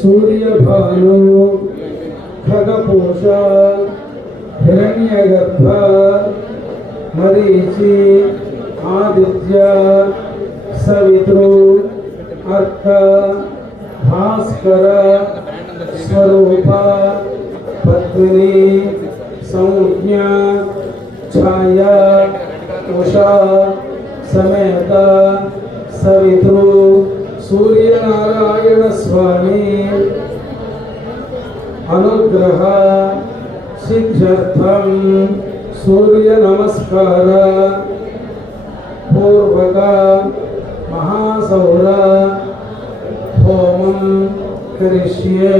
सूर्यभानु खगपोष हिरण्यगर्भ मरीचि आदित्य सवितृ अर्क भास्कर स्वरूप पद्मिनी संज्ञा छाया उषा समेत सवितृ सूर्यनारायण स्वामी अनुग्रह सिद्ध्यर्थम सूर्य नमस्कार पूर्वक महासौर होमं करिष्ये।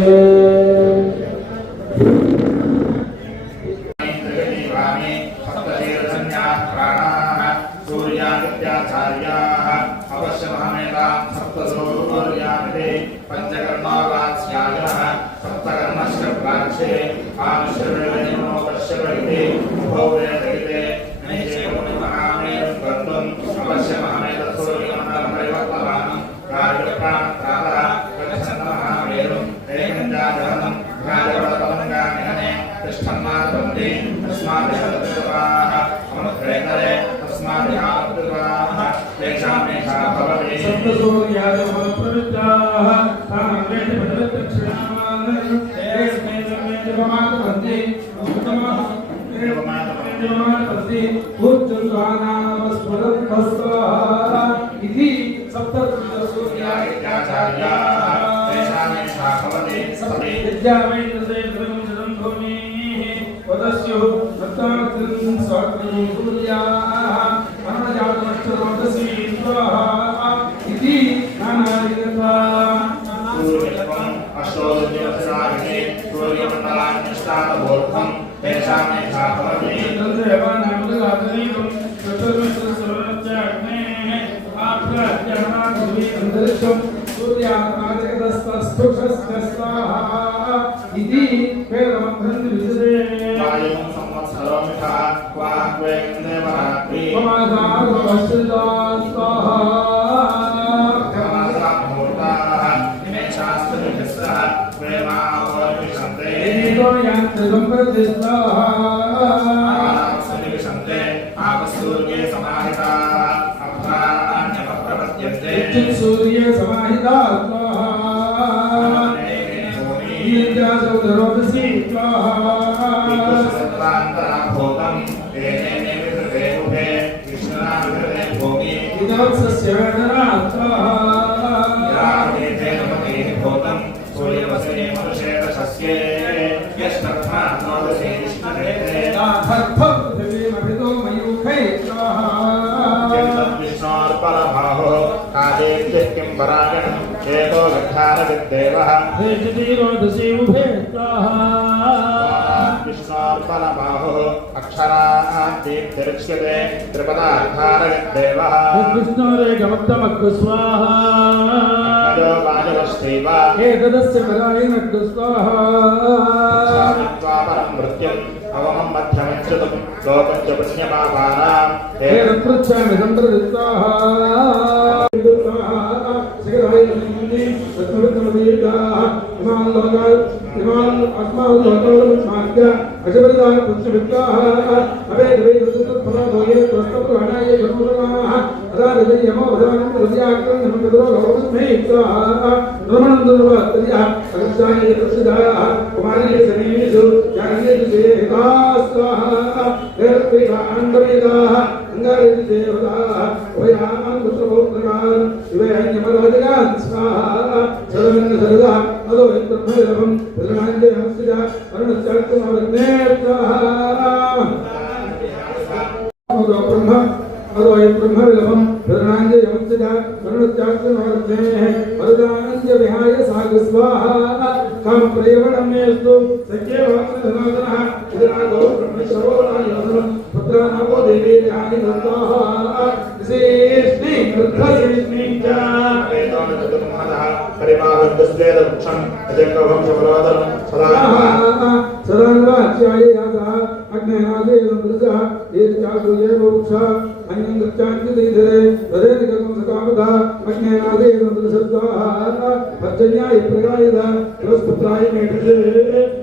अन्यं गच्छान्ति दीधरे तदेति कर्म सकामदा अज्ञानादे नन्दशब्दाः पर्जन्याय प्रगायदा पुरस्पुत्राय मेटते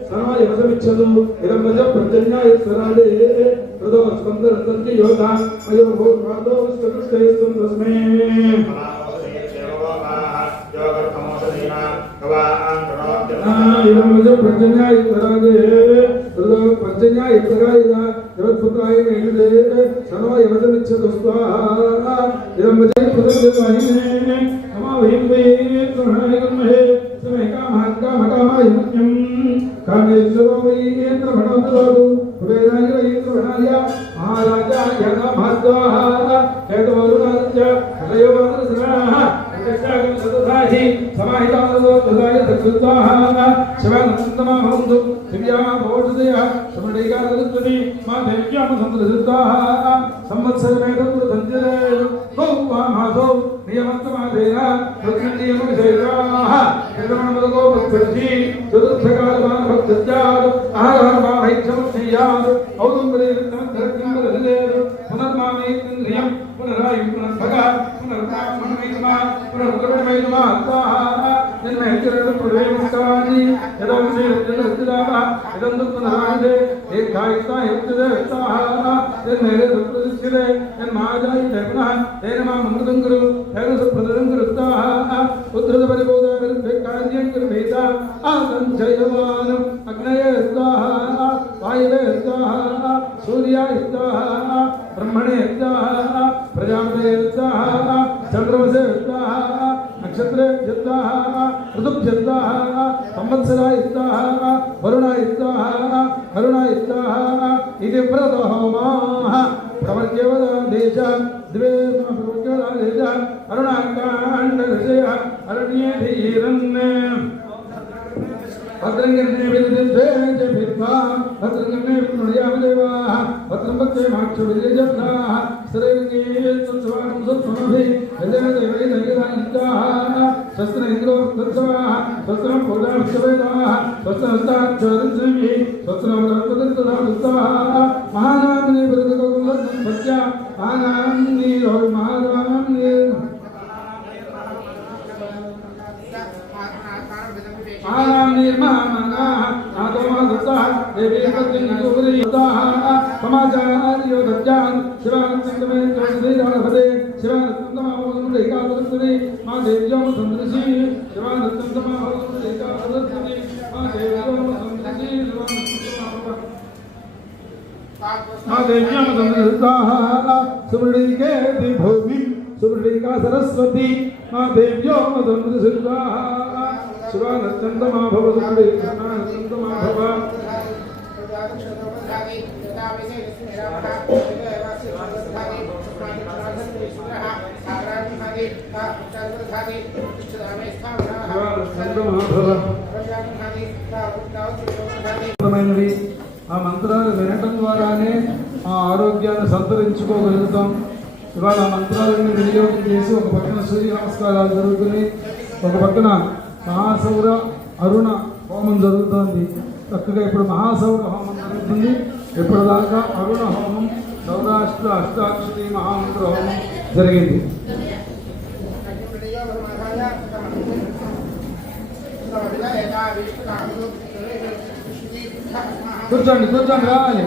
समाय वसमिच्छतु इदं वच पर्जन्याय सरादे तदो स्कन्दरतन्ति योधा अयो भूर्वादो विष्णुकृष्टे तस्मै इदं वच पर्जन्याय सरादे तदो पर्जन्याय प्रगायदा पुत्राय मेटते समाय वसमिच्छतु स्वाहा इदं वच पुत्रजवाहिने समावहिं वै कर्महे कामकामकामयज्ञं कामेश्वरो वैन्द्र भणोदु कुबेराय वैन्द्र भणाय महाराजाय नमः हेतवरुणाय हृदयोवादरसनाः प्रत्यक्षागम सदधाहि समाहितावदधाय दक्षुताः शिवानन्दमाभवन्तु दिव्या भवतुदय समडैकादरुत्वनि मा देव्याम सन्दृताः संवत्सरमेतं वृद्धन्ते गौवामासौ नियमन्तमादेन प्रकृतियमविषयकाः निर्माणमदगो भक्ति चतुर्थकालमान भक्त्यात् आहारमाभैक्षमस्यात् औदुम्बरेर्नमद्धरकिम्बरहृदे पुनर्मामेन्द्रियं पुनरायुं पुनर्भगा पुनर्ब्राह्मणमैमा पुनरुद्रमैमा अत्ताः जन्महेतिरप्रवेशकानि यदंसेरतिदाः यदन्तु पुनरादे एकायिता हेतिदेवताः जन्महेतिरप्रतिष्ठिते यन्माजायिते पुनः तेन मां अमृतं कुरु तेन सुप्रदं कुरुताः उद्धृतपरिबोधाविरुद्धकार्यं कुर्वेता आसञ्चयवान् अग्नये स्वाः वायवे स्वाहा सूर्याय स्वाहा ब्रह्मणे स्वाहा प्रजापतये स्वाहा चन्द्रमसे स्वाहा नक्षत्रे स्वाहा ऋतुभ्ये स्वाहा संवत्सराय स्वाहा वरुणाय स्वाहा अरुणाय स्वाहा इति व्रतहोमाः प्रवर्त्यवदेश द्वे प्रवर्त्यवदेश अरुणाकाण्डऋषयः अरण्ये धीरन् भद्रंगन्ने विद्युद्वेजभिर्वा भद्रंगन्ने विद्युनयामदेवाः भद्रं भक्ते माक्षुविजयजनाः स्त्रैर्गे संस्वानं सुत्मभि यजनदेवैनैरानिताः शस्त्र इन्द्रो तत्सवाः शस्त्रं पूजाविश्ववेदाः शस्त्रहस्ताक्षरञ्जनैः शस्त्रमदत्तदत्तदाः महानाम्नि विरुद्धकुलनं भक्त्या महानाम्नि महानाम्नि निर्मामनाः आगमदत्ताः देवी पत्नीगुरुदाः समाचार्यो दत्तान् शिवानन्दमेन्द्रश्रीराधपदे शिवानन्दमावसुरेकादत्तने मा देव्योमसन्दृशी शिवानन्दमावसुरेकादत्तने मा देव्योमसन्दृशी मा देव्योमसन्दृताः सुमृडिके भूमिं सुमृडिका सरस्वती मा देव्योमसन्दृताः शिवानन्दमा भव शिवानन्दमा भव ఆ మంత్రాలు వినటం ద్వారానే ఆ ఆరోగ్యాన్ని సంతరించుకోగలుగుతాం. ఇవాళ ఆ మంత్రాలను వినియోగం చేసి ఒక పక్కన సూర్య నమస్కారాలు జరుగుతున్నాయి, ఒక పక్కన మహాసౌర అరుణ హోమం జరుగుతుంది. చక్కగా ఇప్పుడు మహాసౌర హోమం జరుగుతుంది. ఇప్పటిదాకా అరుణ హోమం సౌరాష్ట్ర అష్టాక్షరి మహామంత్ర హోమం జరిగింది. కూర్చోండి కూర్చోండి రావాలి.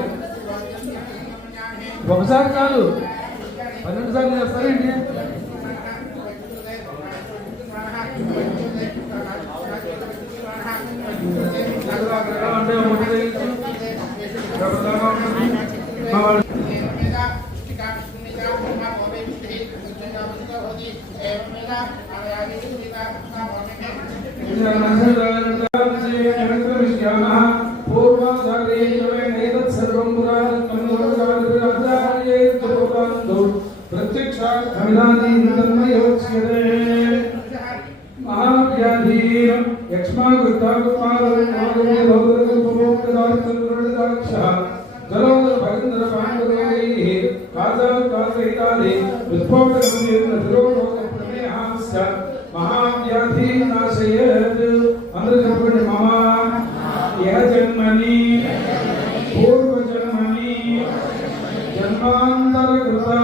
ఒకసారి కాదు 12 సార్లు చేస్తారేంటి? पूर्व जन्मनी जन्मांतर कृता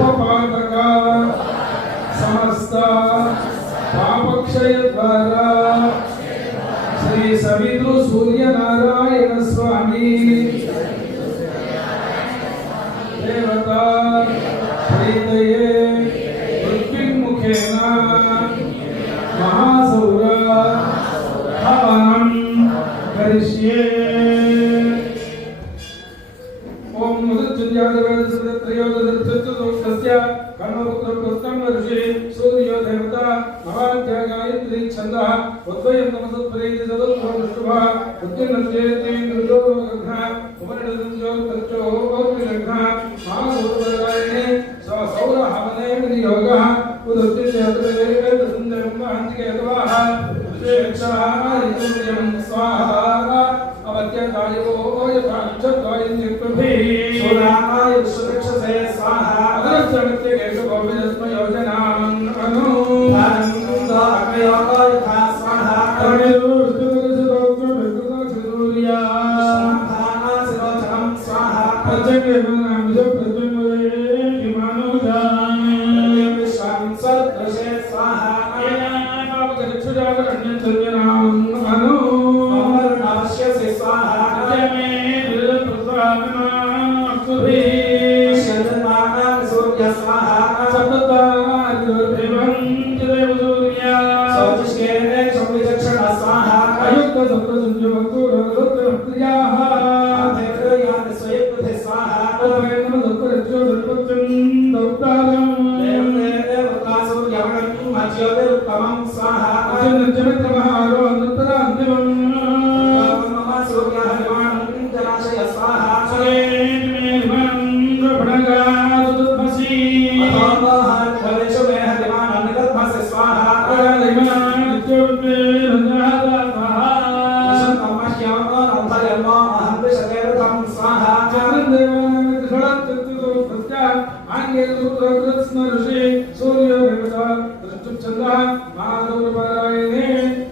ఉపపాదక సమస్త పాపక్షయ ద్వారా శ్రీ సవితృ సూర్యనారాయణ స్వామి దేవత ప్రీతయే పృథ్వీముఖేన మహాసౌర హవనం కరిష్యే. ఓం ముదచ్చుంజాతవేదసుదత్రయోదత్తుతోస్తస్య కర్మపుత్రపుత్రం వర్షే సూర్యో దేవత మహాత్య గాయత్రీ ఛందః ఉద్వయం నమసత్ప్రీతి సదోత్వృష్టుభ ఉద్యన్నచేతేంద్రజోగఘ్న ఉపనిషదంజోత్తచ్చోర్మిలఘ్న మహాసౌరవరాయణే సౌరహవనే వినియోగః ఉదత్తిచేతవేదసుందరం మహంతికేతవాః విశేషారితుర్యం స్వాహా అవత్యదాయో యథాక్షద్వాయిన్యప్రభే సురాయ సురక్షసే స్వాహా అగరచనత్య కేశవోభిరస్మయోజనాం అను ధానందాగ్రయోగో యథా స్వాహా కర్ణిలో విష్ణుదర్శనోక్తృ శిరోచనం స్వాహా పంచకేతనామిష ప్రతిమవే విమానోజామి విశ్వం సదృశే స్వాహా పాపకరిక్షుజాగరణ్యం అను అవశ్యసే స్వాహా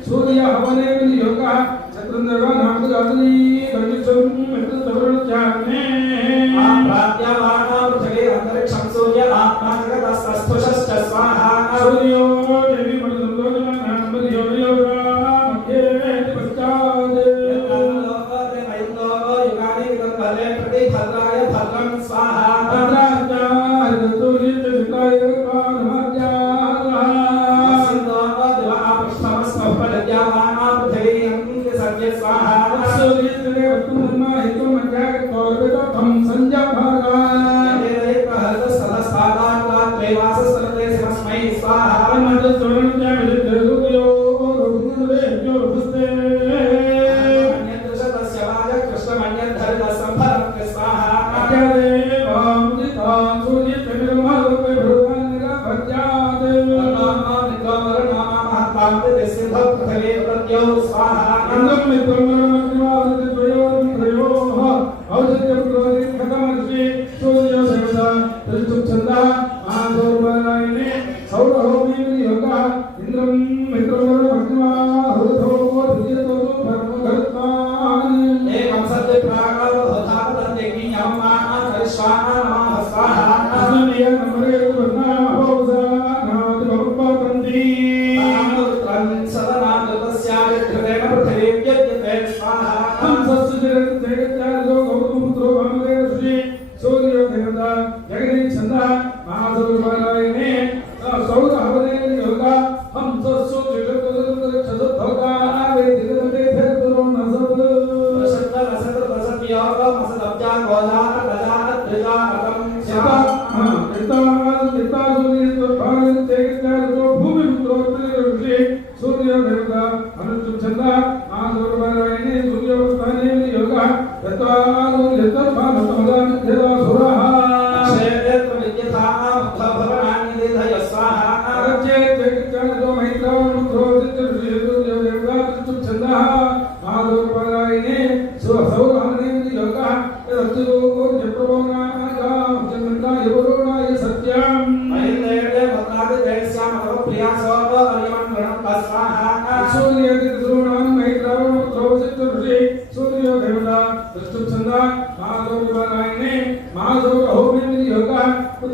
సూర్య హవనే వినియోగ చంద్రదేవ నామగాని కవిచం మిత్రతవరుణ్యామే ప్రాప్యమాన పృథివీ అంతరిక్షం సూర్య ఆత్మాజగతస్తస్థుషశ్చ స్వాహా సూర్యో దేవి మండలంలో నామదియో మధ్యే పశ్చాదే లోకదే మైందో యుగాని విగతలే ప్రతి భద్రాయ భద్రం స్వాహా భద్రాయ ఋతులి చిత్తాయ కామధ్యా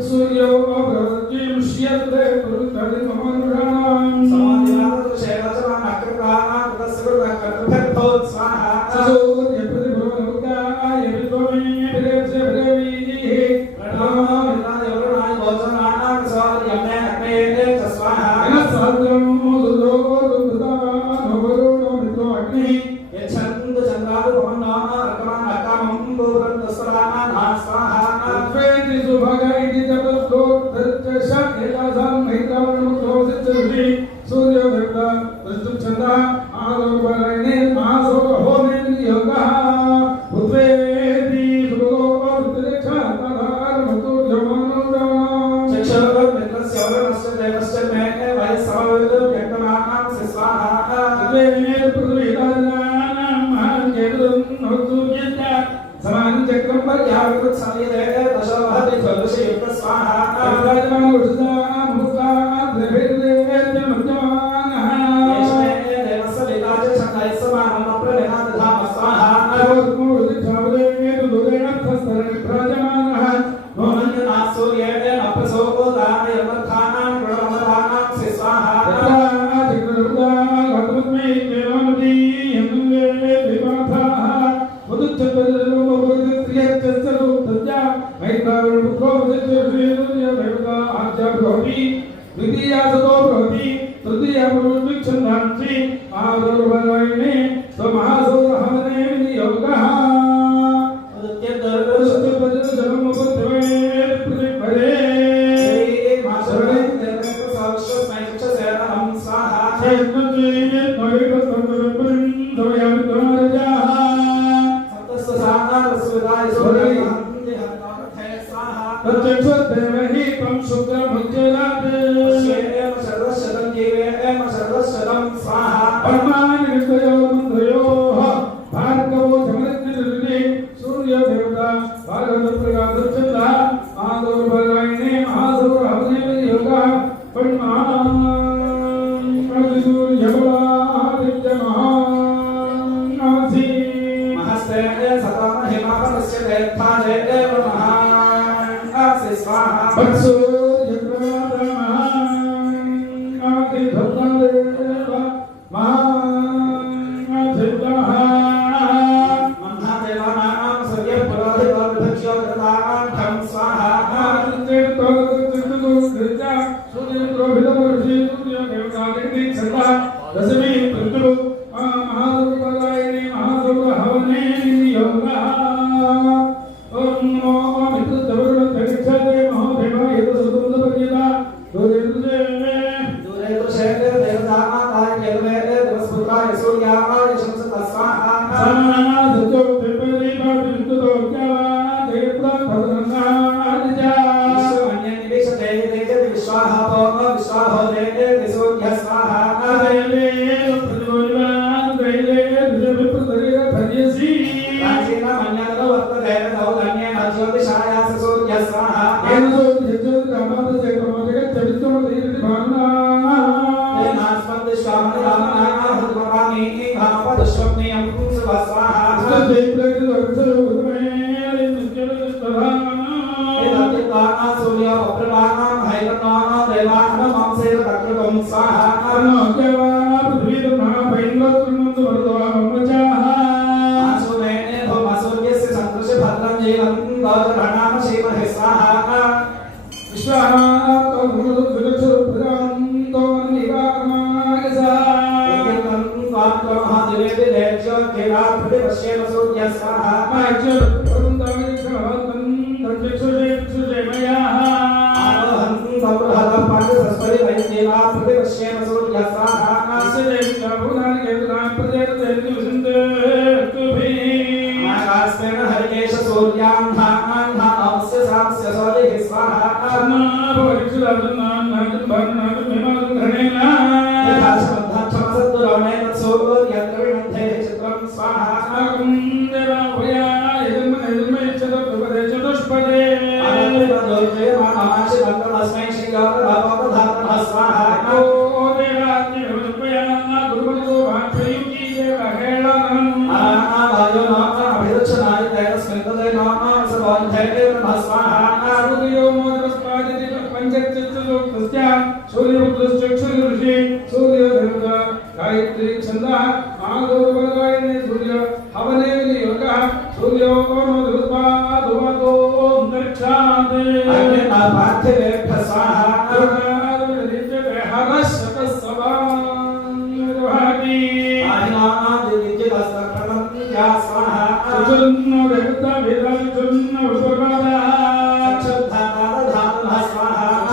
सूर्यो Swahha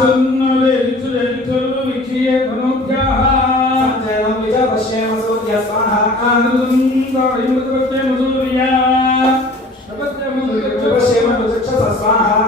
सुन्नले चुरचुरु विचिये तनोभ्याः संजयं विजपश्येम सूर्य स्वाहा आनन्दुंदायमुद्रते मधुर्या शपत्य मधुर्य विजपश्येम दुक्षस स्वाहा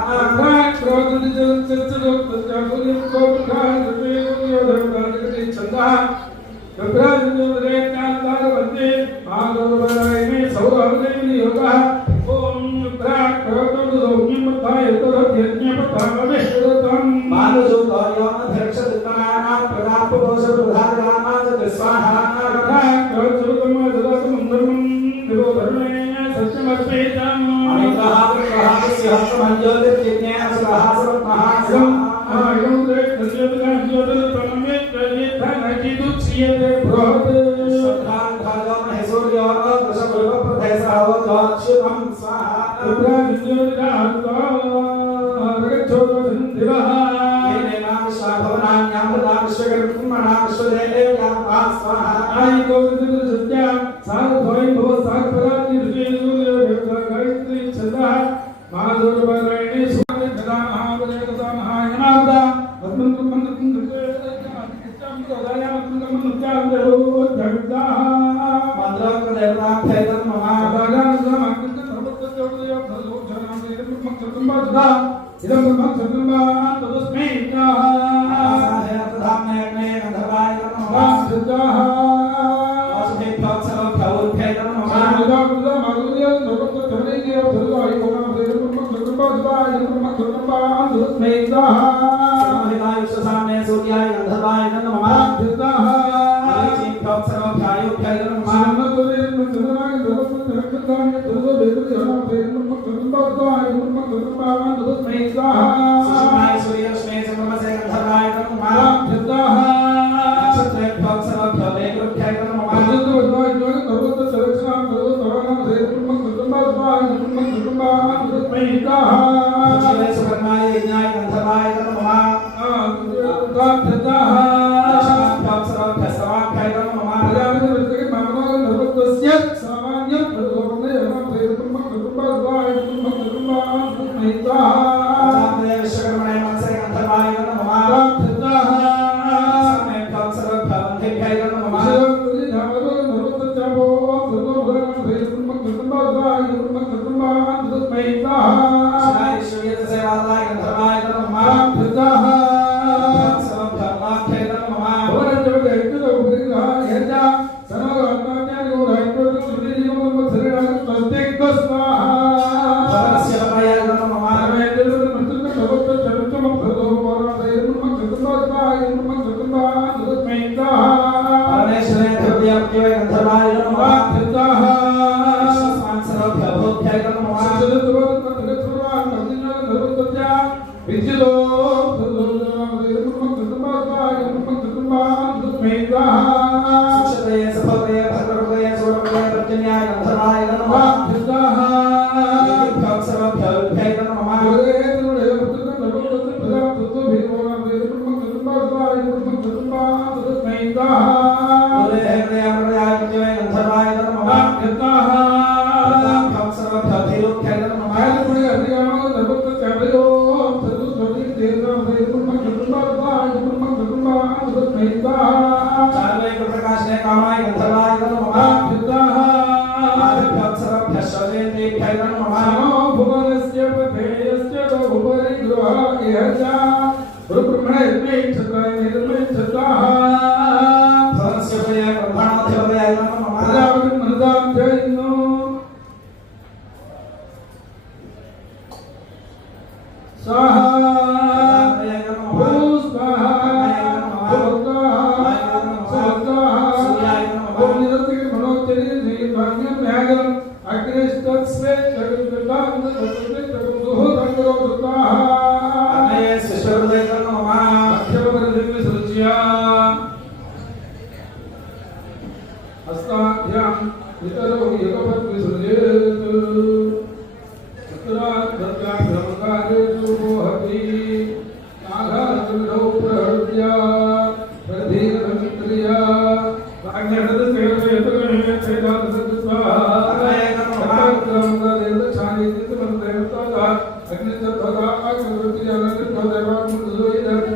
Agni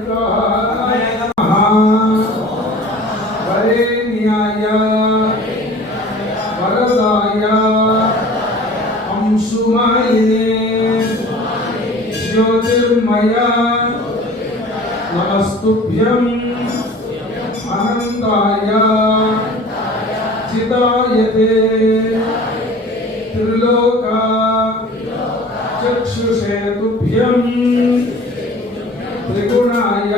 नमस्तुभ्यं अनंताय चितायते त्रिलोक चक्षुषे तुभ्यं त्रिगुणाय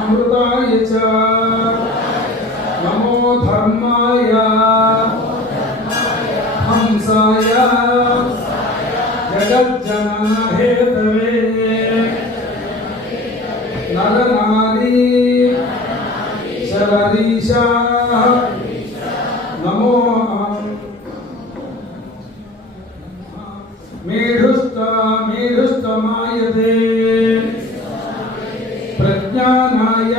अमृताय च नमो धर्माय हंसाय जगज्जनन हेतवे नरनारी शरीशा नमो मेढुष्टमायते प्रज्ञानाय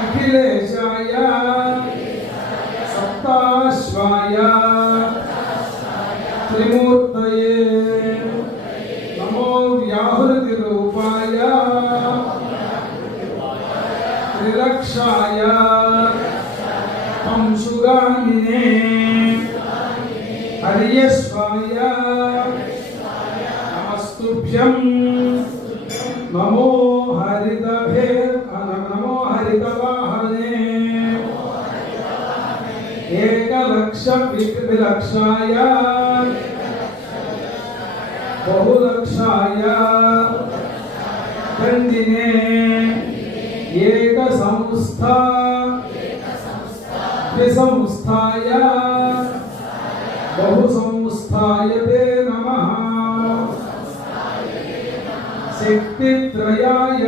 अखिलेशाय सप्ताश्वाय त्रिमूर्तये नमो व्याहृतिरूपाय त्रिलक्षाय पंशुगामिने हर्यश्वाय नमस्तुभ्यं नमो हरितवाहने एकलक्ष विलक्षाय बहुलक्षाय दंडिने एकसंस्था द्विसंस्थाय बहुसंस्थाय ते नमः शक्तित्रयाय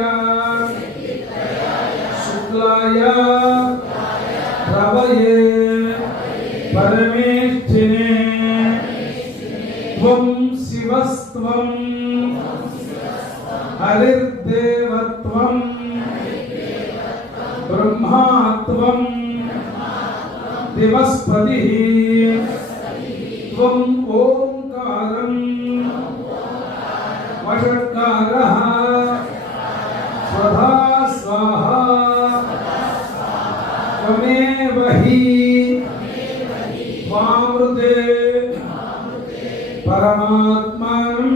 शुक्लाय रवये परमेष्ठिने त्वं शिवस्त्वं हरिर्देवत्वं ब्रह्मात्वं दिवस्पतिः त्वं ओंकारं वषट्कारः स्वधा स्वाहा त्वमेव हि त्वामृते परमात्मानं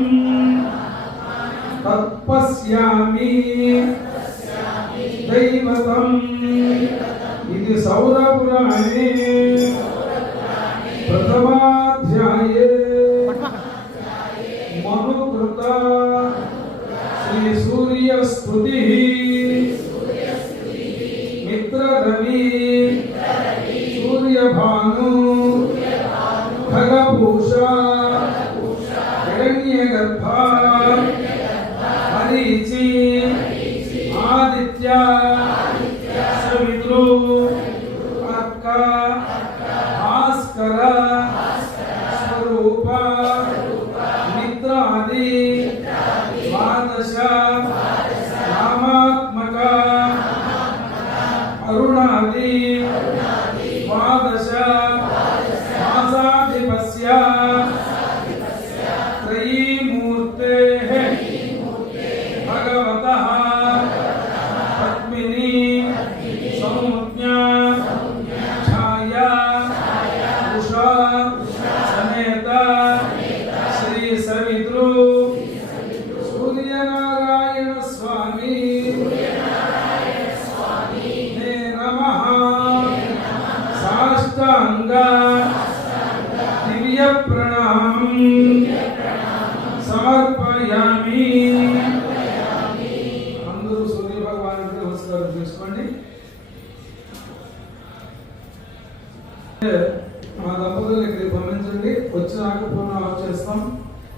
तत्पश्यामि दैवतम् इति सौरपुराणे प्रथमाध्याये मनुकृता श्री सूर्यस्तुतिः मित्ररवि सूर्यभानु खगभूषा हिरण्यगर्भा मरीचि आदित्य सवितृ अर्क भास्कर स्वरूप मित्रादि द्वादश नामात्मक अरुणादि द्वादश मासाधिपस्य त्रयीमूर्तेः भगवतः पद्मिनी सौम्या छाया उषा समेत श्री सवितृ सूर्यनारायण स्वामी ने नमः साष्टांग दिव्य प्रणाम समर्पयामि।